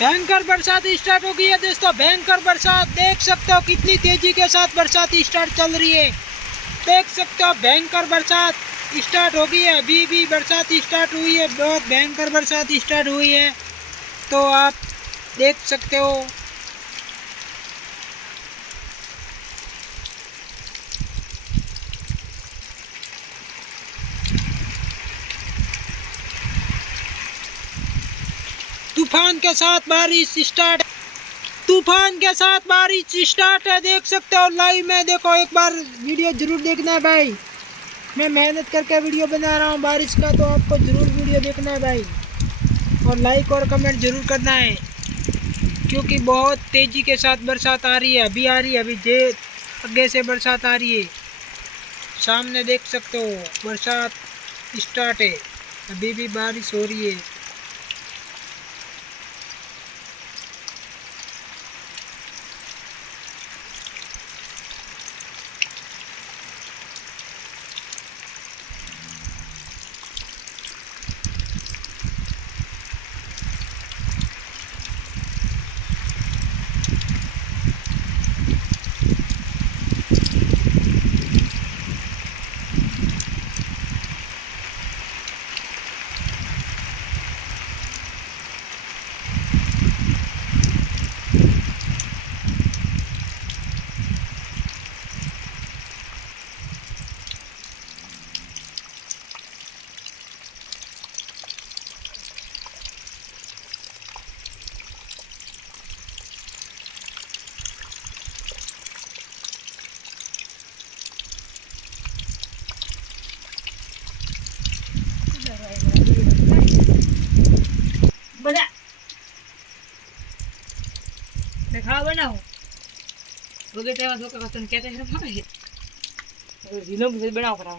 भयंकर बरसात स्टार्ट हो गई है दोस्तों, भयंकर बरसात। देख सकते हो कितनी तेजी के साथ बरसात स्टार्ट चल रही है। देख सकते हो भयंकर बरसात स्टार्ट हो गई है। अभी भी बरसात स्टार्ट हुई है, बहुत भयंकर बरसात स्टार्ट हुई है, तो आप देख सकते हो। तूफान के साथ बारिश स्टार्ट, तूफान के साथ बारिश स्टार्ट है। देख सकते हो लाइव में, देखो एक बार वीडियो जरूर देखना है भाई। मैं मेहनत करके वीडियो बना रहा हूँ बारिश का, तो आपको जरूर वीडियो देखना है भाई, और लाइक और कमेंट जरूर करना है, क्योंकि बहुत तेज़ी के साथ बरसात आ रही है। अभी आ रही है, अभी आगे से बरसात आ रही है। सामने देख सकते हो बरसात स्टार्ट है, अभी भी बारिश हो रही है। बना देखा बनाओ वगे तेवा तो का कहते हैं भाई रीनो भी बनाओ करा